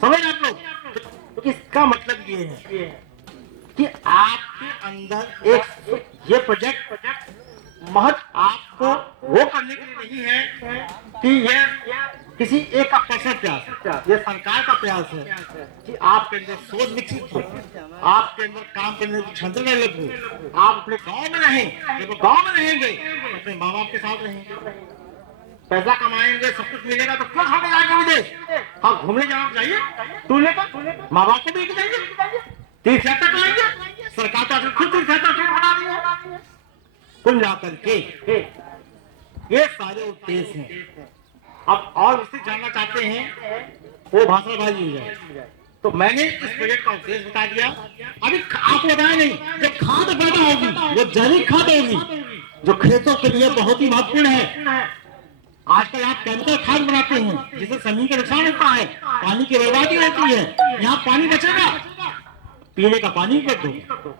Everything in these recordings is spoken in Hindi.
समझ आप लोग। तो इसका मतलब ये है कि आपके अंदर एक ये प्रोजेक्ट महज आपको वो करने के लिए नहीं है कि ये किसी एक का पर्सनल प्रयास है, ये सरकार का प्रयास है कि आपके अंदर सोच विकसित हो, आपके अंदर काम करने की क्षमता डेवलप हो, आप अपने गांव में रहें। जब गांव में रहेंगे तो अपने माँ बाप के साथ रहेंगे, पैसा कमाएंगे, सब कुछ मिलेगा तो क्यों छोड़ने जाएंगे विदेश। हाँ, घूमने जाना चाहिए, टूर लेकर माँ बाप को लेके जाइए, तीर्थ यात्रा कराएंगे। सरकार तो आजकल खुद तीर्थ यात्रा बना रही है। कुल मिलाकर के ये सारे उद्देश्य हैं। अब और उससे जानना चाहते हैं वो भाषणबाजी हो जाए। तो मैंने इस प्रोजेक्ट का उद्देश्य बता दिया। अभी आपको बताया नहीं, जब खाद पैदा होगी वो जैविक खाद होगी जो खेतों के लिए बहुत ही महत्वपूर्ण है। आजकल आप केमिकल खाद बनाते हैं जिससे जमीन का नुकसान होता है, पानी की बर्बादी होती है। यहाँ पानी बचेगा, पीने का पानी कर दो।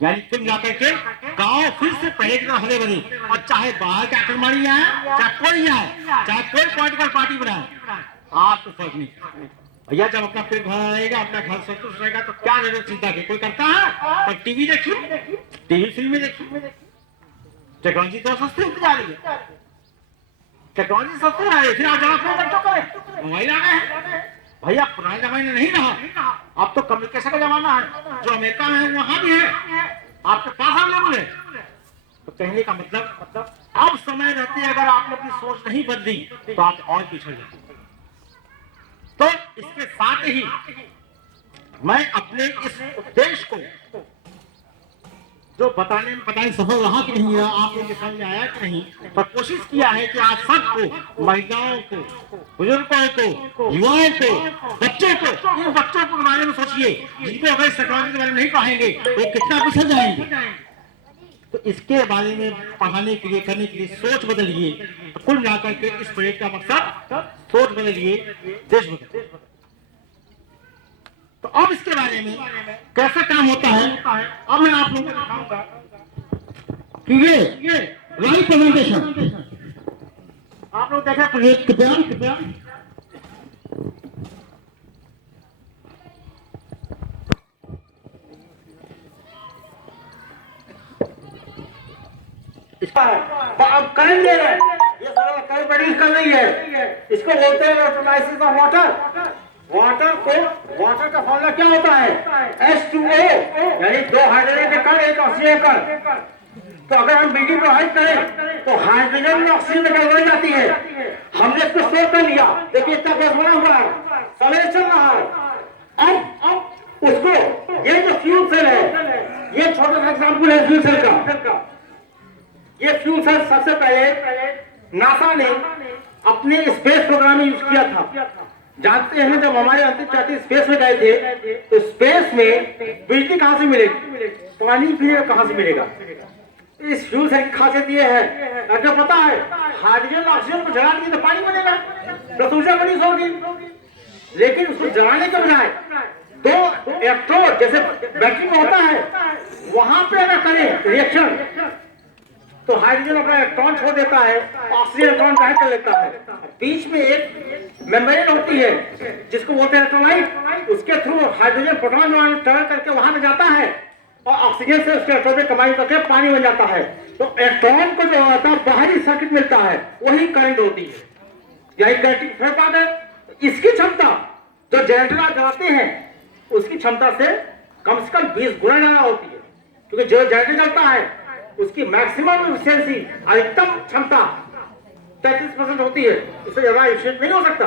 यानी कुल मिलाकर के गांव फिर से पहले की तरह हरे भरे। और चाहे बाहर के आक्रमणी आए, चाहे कोई आए, चाहे कोई पॉलिटिकल पार्टी बनाए, आपको फर्क नहीं। भैया जब अपना पेट भरा रहेगा, अपना घर संतुष्ट रहेगा तो क्या जरूरत चिंता की। कोई करता है पर टीवी देखिए, टीवी फिल्में देखिए। टेक्नोलॉजी तो सस्ती होती जा रही है, टेक्नोलॉजी सस्ती आ रही है, फिर आप जरा मोबाइल आ गए हैं। भैया पुराने जमाने नहीं रहा, अब तो कम्युनिकेशन का जमाना है। जो अमेरिका में है वहां भी है, आपके पास अवेलेबल है। तो कहने का मतलब अब समय रहते अगर आपने अपनी सोच नहीं बदली तो आप और पीछे जाएंगे। तो इसके साथ ही मैं अपने इस उद्देश्य को जो बताने सफल रहा कि नहीं रहा, आप लोगों के समझ में आया कि नहीं, पर कोशिश किया है कि आप सबको, महिलाओं को, बुजुर्गों को, युवाओं को, बच्चों को, इन बच्चों के बारे में सोचिए जिनको अगर टेक्नोलॉजी के बारे में नहीं पढ़ाएंगे वो कितना पिछड़ जाएंगे। तो इसके बारे में पढ़ाने के लिए, करने के लिए सोच बदलिए। तो कुल मिलाकर के इस प्रोजेक्ट का मकसद सोच बदलिए, देश बदलिए। तो अब इसके बारे में कैसे काम होता है अब मैं आप लोगों को दिखाऊंगा कि ये लाइव प्रेजेंटेशन आप लोग देखा प्रोजेक्ट कृपया। इसका अब करंट दे रहा है, ये सारा करंट प्रोड्यूस कर रही है। इसको बोलते हैं इलेक्ट्रोलाइसिस ऑफ वाटर। वाटर का फॉर्मूला क्या होता है? H2O, यानी 2 हाइड्रोजन के कण, 1 ऑक्सीजन कण। तो अगर हम बिजली प्रोवाइड करें तो हाइड्रोजन में ऑक्सीजन में कन्वर्ट जाती है। हमने इसको स्टोर कर लिया, देखिए इतना गैस बना हुआ है, समय चल रहा है। अब उसको, ये जो फ्यूल सेल है, ये छोटा सा एग्जाम्पल है फ्यूल सेल का। ये फ्यूल सेल सबसे पहले नासा ने अपने स्पेस प्रोग्राम में यूज किया था। जानते हैं जब हमारे अंतरिक्ष यात्री स्पेस में गए थे तो स्पेस में बिजली कहां से मिलेगी, पानी फिर कहां से मिलेगा। इस फ्यूल सेल की खासियत ये है, अगर पता है हाइड्रोजन ऑक्सीजन को जला देंगे तो पानी बनेगा, तो ऊर्जा बनी होगी। लेकिन उसको जलाने के बजाय दो इलेक्ट्रोड जैसे बैटरी में होता है, वहां पे अगर करें रिएक्शन तो हाइड्रोजन अपना इलेक्ट्रॉन छोड़ देता है, ऑक्सीजन इलेक्ट्रॉन बाहर कर लेता है। बीच में एक मेम्ब्रेन होती है जिसको बोलते हैं इलेक्ट्रोलाइट, उसके थ्रू हाइड्रोजन प्रोटॉन ट्रेवल करके वहां पे जाता है और ऑक्सीजन से उसके इलेक्ट्रॉन कंबाइन करके पानी बन जाता है। तो इलेक्ट्रॉन को जो होता है बाहरी सर्किट मिलता है, वही करंट होती है, यही करंट फर्क है। इसकी क्षमता जो जनरेटर आप जलाते हैं उसकी क्षमता से कम 20 गुना ज्यादा होती है, क्योंकि जो जनरेटर चलता है उसकी मैक्सिमम एफिशिएंसी, अधिकतम क्षमता 33% होती है, इससे ज्यादा एफिशिएंट नहीं हो सकता।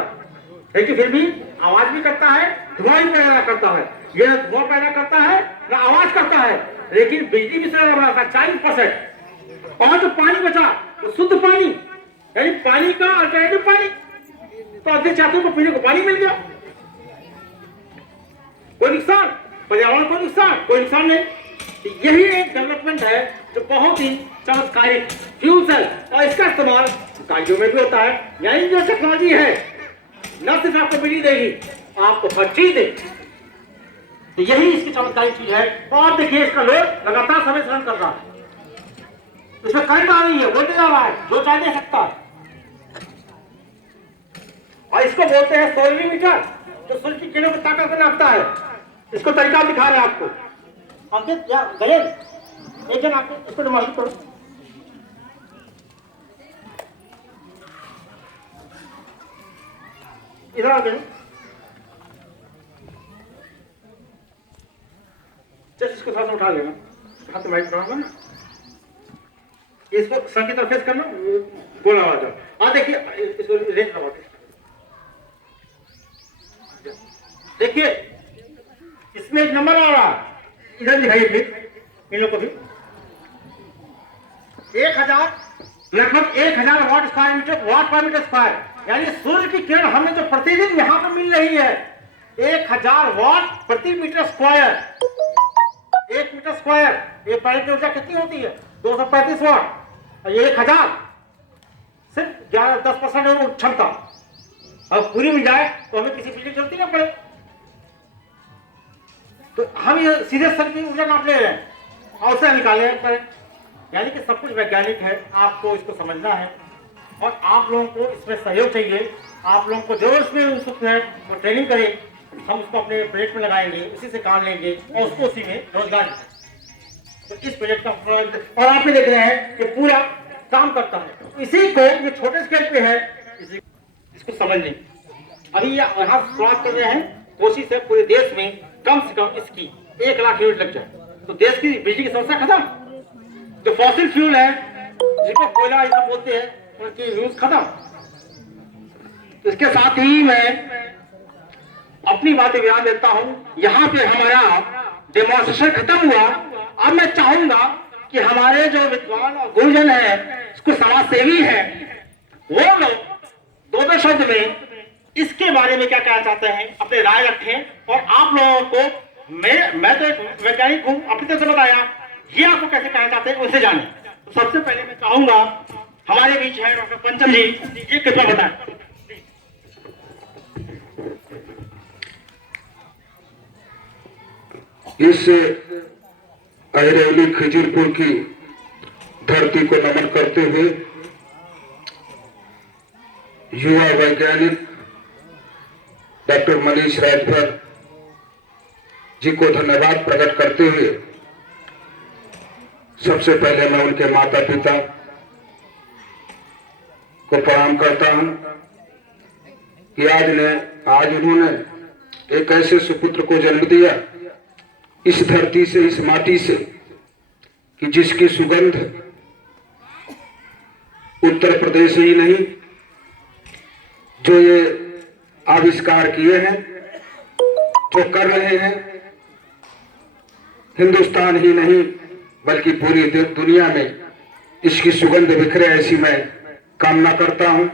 लेकिन फिर भी आवाज भी करता है, धुआं भी पैदा करता है। यह धुआं पैदा करता है ना आवाज करता है, लेकिन बिजली भी ज्यादा बनाता है 40%। और जो पानी बचा तो शुद्ध पानी, यानी पानी का अल्टरनेटिव पानी, तो अंतरिक्ष यात्रियों को पीने को पानी मिल गया। कोई नुकसान, पर्यावरण को नुकसान, कोई नुकसान नहीं। यही एक डेवलपमेंट है जो बहुत ही चमत्कारिक फ्यूल सेल, और इसका इस्तेमाल गाड़ियों में भी होता है। यानी जो टेक्नोलॉजी है न सिर्फ आपको बिजली देगी, आपको हर चीज देगी। तो यही इसकी चमत्कारिक चीज है। और देखिए इसका लोड लगातार समय से रन कर रहा है, इसमें करंट आ रही है, वोल्टेज आ रहा है, जो चाहे दे सकता है। और इसको बोलते हैं सोलरिंग मीटर। जो सूर्य की किरणों की ताकत को नापता है। इसको तरीका दिखा रहे हैं आपको। अंकित या गलेन, एक जन आपको इसको डिमॉन्स्ट्रेट करो। इधर आ गए। जस्ट इसको थोड़ा सा उठा लेना, हाथ में वाइट कराऊंगा ना, इसको सर की तरफ फेस करना, गोला आ जाओ। हाँ देखिए, इसको रेंज लगाओ। देखिए इसमें एक नंबर आ रहा है, इधर दिखाइए प्लीज इन लोग को भी। 1000 लगभग 1000 वाट स्क्वायर मीटर, वाट पर मीटर स्क्वायर, यानी सूर्य की किरण हमें जो प्रतिदिन यहाँ पर मिल रही है 1000 वाट प्रति मीटर स्क्वायर। 1 मीटर स्क्वायर, ये पैनल की ऊर्जा कितनी होती है? 235 वाट। और ये 1000 सिर्फ 10% क्षमता। अब पूरी मिल जाए तो हमें किसी बिजली की जरूरत ही ना पड़े। तो हम ये सीधे सर की ऊर्जा नाप ले रहे हैं और उसे निकाले हैं। यानी कि सब कुछ वैज्ञानिक है, आपको इसको समझना है और आप लोगों को इसमें सहयोग चाहिए। आप लोगों को जरूर इसमें उत्सुक है तो ट्रेनिंग करें, हम उसको अपने प्रोजेक्ट में लगाएंगे, उसी से काम लेंगे और उसको उसी में रोजगार है। तो इस प्रोजेक्ट का और आप भी देख रहे हैं कि पूरा काम करता है। इसी को ये छोटे स्केल पे है, इसको समझ लें। अभी यहाँ शुरुआत कर रहे हैं, कोशिश है पूरे देश में कम से कम इसकी 1 लाख यूनिट लग जाए तो देश की बिजली की समस्या खत्म। जो फॉसिल फ्यूल है जिसको कोयला ऐसा बोलते हैं उनकी यूज खत्म। इसके साथ ही मैं अपनी बातें विराम देता हूं। यहाँ पे हमारा डेमोन्स्ट्रेशन खत्म हुआ। अब मैं चाहूंगा कि हमारे जो विद्वान और गुरुजन है, इसको समाज सेवी है, वो लोग 2 शब्द में इसके बारे में क्या कहना चाहते हैं अपने राय रखें। और आप लोगों को मैं तो एक वैज्ञानिक हूं, अपनी तरफ से बताया, ये आपको कैसे कहना चाहते हैं उसे जाने। तो सबसे पहले मैं चाहूंगा हमारे बीच है डॉक्टर पंचम जी, ये कृपया बताएं। इस अहरौली खिजरपुर की धरती को नमन करते हुए युवा वैज्ञानिक डॉक्टर मनीष राजभर जी को धन्यवाद प्रकट करते हुए सबसे पहले मैं उनके माता पिता को प्रणाम करता हूं कि आज उन्होंने एक ऐसे सुपुत्र को जन्म दिया इस धरती से, इस माटी से, कि जिसकी सुगंध उत्तर प्रदेश ही नहीं, जो ये आविष्कार किए हैं, जो कर रहे हैं, हिंदुस्तान ही नहीं बल्कि पूरी दुनिया में इसकी सुगंध बिखरे, ऐसी मैं कामना करता हूं।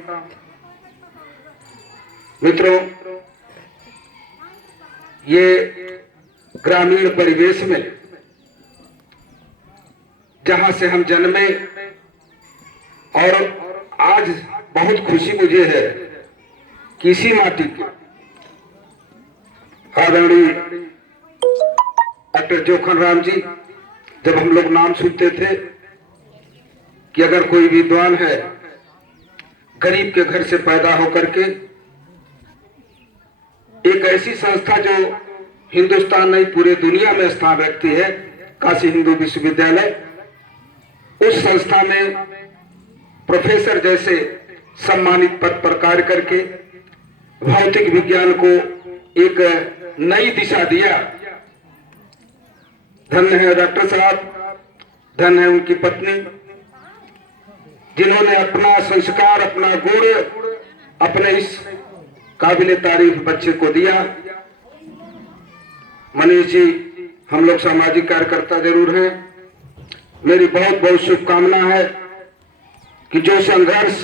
मित्रों, ये ग्रामीण परिवेश में जहां से हम जन्मे, और आज बहुत खुशी मुझे है कि इसी माटी के आदरणीय डॉक्टर जोखन राम जी, जब हम लोग नाम सुनते थे कि अगर कोई विद्वान है गरीब के घर से पैदा होकर के, एक ऐसी संस्था जो हिंदुस्तान नहीं पूरे दुनिया में स्थान रखती है, काशी हिंदू विश्वविद्यालय, उस संस्था में प्रोफेसर जैसे सम्मानित पद पर कार्य करके भौतिक विज्ञान को एक नई दिशा दिया। धन्य है डॉक्टर साहब, धन्य है उनकी पत्नी, जिन्होंने अपना संस्कार, अपना गुण अपने इस काबिले तारीफ बच्चे को दिया। मनीष जी, हम लोग सामाजिक कार्यकर्ता जरूर हैं, मेरी बहुत बहुत शुभकामना है कि जो संघर्ष,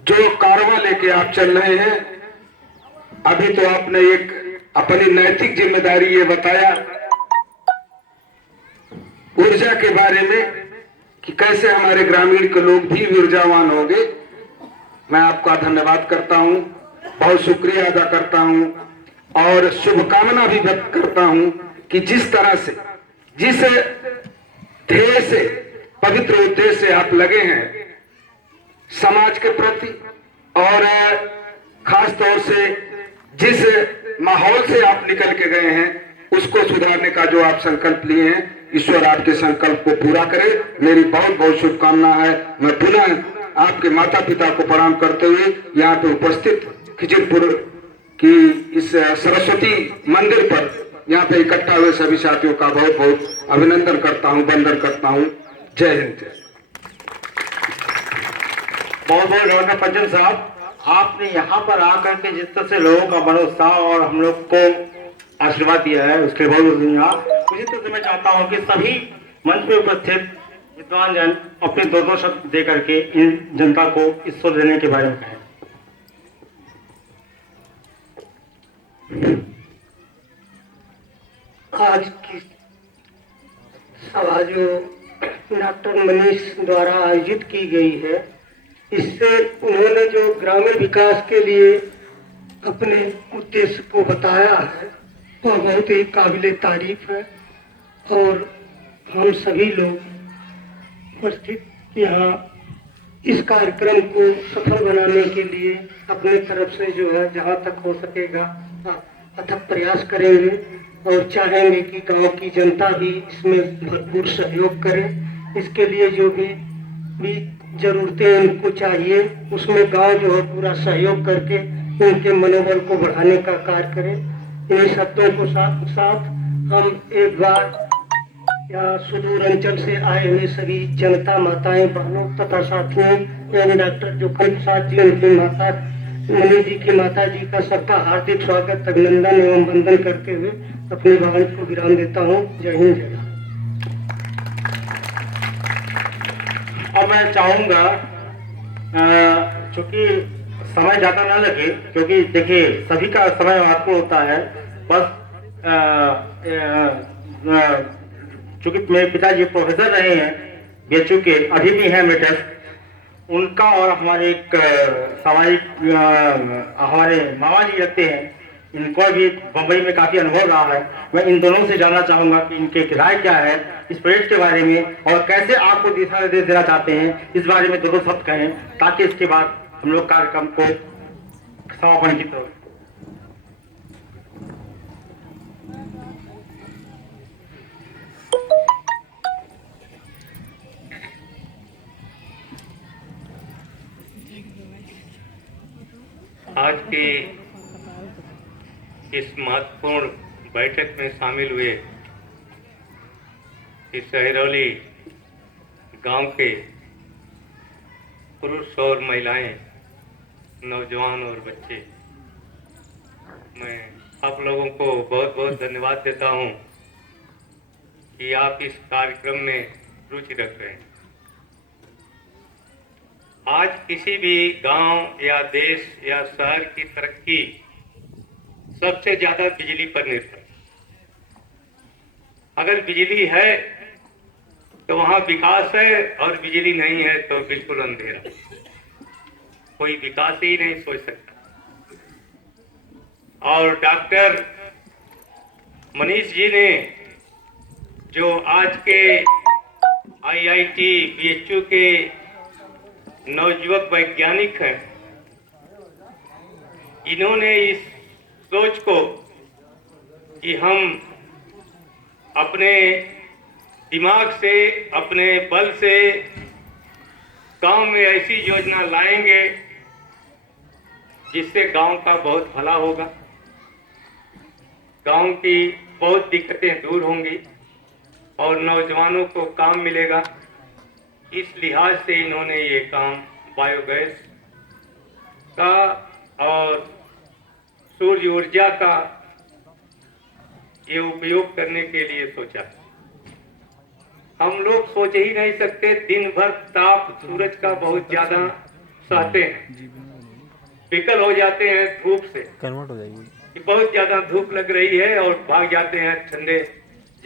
जो कारवां लेके आप चल रहे हैं, अभी तो आपने एक अपनी नैतिक जिम्मेदारी ये बताया ऊर्जा के बारे में कि कैसे हमारे ग्रामीण के लोग भी ऊर्जावान होंगे। मैं आपका धन्यवाद करता हूं, बहुत शुक्रिया अदा करता हूं और शुभकामना भी व्यक्त करता हूं कि जिस तरह से, जिस ध्येय से, पवित्र उद्देश्य से आप लगे हैं समाज के प्रति, और खास तौर से जिस माहौल से आप निकल के गए हैं, उसको सुधारने का जो आप संकल्प लिए हैं, ईश्वर आपके संकल्प को पूरा करे। मेरी बहुत बहुत शुभकामना है। मैं पुनः आपके माता पिता को प्रणाम करते हुए यहाँ पे उपस्थित खिजरपुर की इस सरस्वती मंदिर पर यहाँ पे इकट्ठा हुए सभी साथियों का बहुत बहुत अभिनंदन करता हूँ, वंदन करता हूँ। जय हिंद। बहुत बहुत डॉक्टर पंचम साहब, आपने यहाँ पर आकर के जिस तरह से लोगों का भरोसा और हम लोग को आशीर्वाद दिया है, उसके लिए बहुत धन्यवाद। उसी तरह से मैं चाहता हूँ कि सभी मंच में उपस्थित विद्वान जन अपने दो शब्द दे करके इन जनता को इस शोध देने के बारे में कहें। आज की सभा जो डॉक्टर मनीष द्वारा आयोजित की गई है, इससे उन्होंने जो ग्रामीण विकास के लिए अपने उद्देश्य को बताया है वह बहुत ही काबिले तारीफ है। और हम सभी लोग उपस्थित यहाँ इस कार्यक्रम को सफल बनाने के लिए अपने तरफ से जो है जहाँ तक हो सकेगा अथक प्रयास करेंगे और चाहेंगे कि गांव की जनता भी इसमें भरपूर सहयोग करे। इसके लिए जो भी जरूरतें उनको चाहिए उसमें गांव जो है पूरा सहयोग करके उनके मनोबल को बढ़ाने का कार्य करे। इन शब्दों को साथ साथ हम एक बार यहाँ सुदूर अंचल से आए हुए सभी जनता, माताएं, बहनों तथा साथियों एवं डॉक्टर जोखन प्रसाद जी, उनकी माता मनीष जी की माता जी का सबका हार्दिक स्वागत, अभिनंदन एवं वंदन करते हुए अपनी वाणी को विराम देता हूँ। जय हिंद, जय भारत। और मैं चाहूंगा चूंकि समय ज्यादा ना लगे, क्योंकि देखिए सभी का समय महत्वपूर्ण होता है। बस चूंकि मेरे पिताजी प्रोफेसर रहे हैं बीएचयू के, अभी भी हैं मेरे, उनका और हमारे एक सामाजिक हमारे मामा जी लगते हैं, इनको भी बम्बई में काफी अनुभव रहा है। मैं इन दोनों से जानना चाहूंगा कि इनके राय क्या है इस प्रोजेक्ट के बारे में और कैसे आपको दिशा निर्देश देना चाहते हैं, इस बारे में दो शब्द कहें ताकि इसके बाद हम लोग कार्यक्रम को समापन की तरफ। आज की इस महत्वपूर्ण बैठक में शामिल हुए इस सहरौली गांव के पुरुष और महिलाएं, नौजवान और बच्चे, मैं आप लोगों को बहुत बहुत धन्यवाद देता हूं कि आप इस कार्यक्रम में रुचि रख रहे हैं। आज किसी भी गांव या देश या शहर की तरक्की सबसे ज्यादा बिजली पर निर्भर है। अगर बिजली है तो वहां विकास है और बिजली नहीं है तो बिल्कुल अंधेरा, कोई विकास ही नहीं सोच सकता। और डॉक्टर मनीष जी ने जो आज के आईआईटी बीएचयू के नवयुवक वैज्ञानिक हैं, इन्होंने इस सोच को कि हम अपने दिमाग से, अपने बल से गांव में ऐसी योजना लाएंगे जिससे गांव का बहुत भला होगा, गांव की बहुत दिक्कतें दूर होंगी और नौजवानों को काम मिलेगा। इस लिहाज से इन्होंने ये काम बायोगैस का और सूर्य ऊर्जा का ये उपयोग करने के लिए सोचा। हम लोग सोच ही नहीं सकते, दिन भर ताप सूरज का बहुत ज्यादा सहते हैं, विकल हो जाते हैं धूप से, कन्वर्ट हो जाएगी, बहुत ज्यादा धूप लग रही है और भाग जाते हैं ठंडे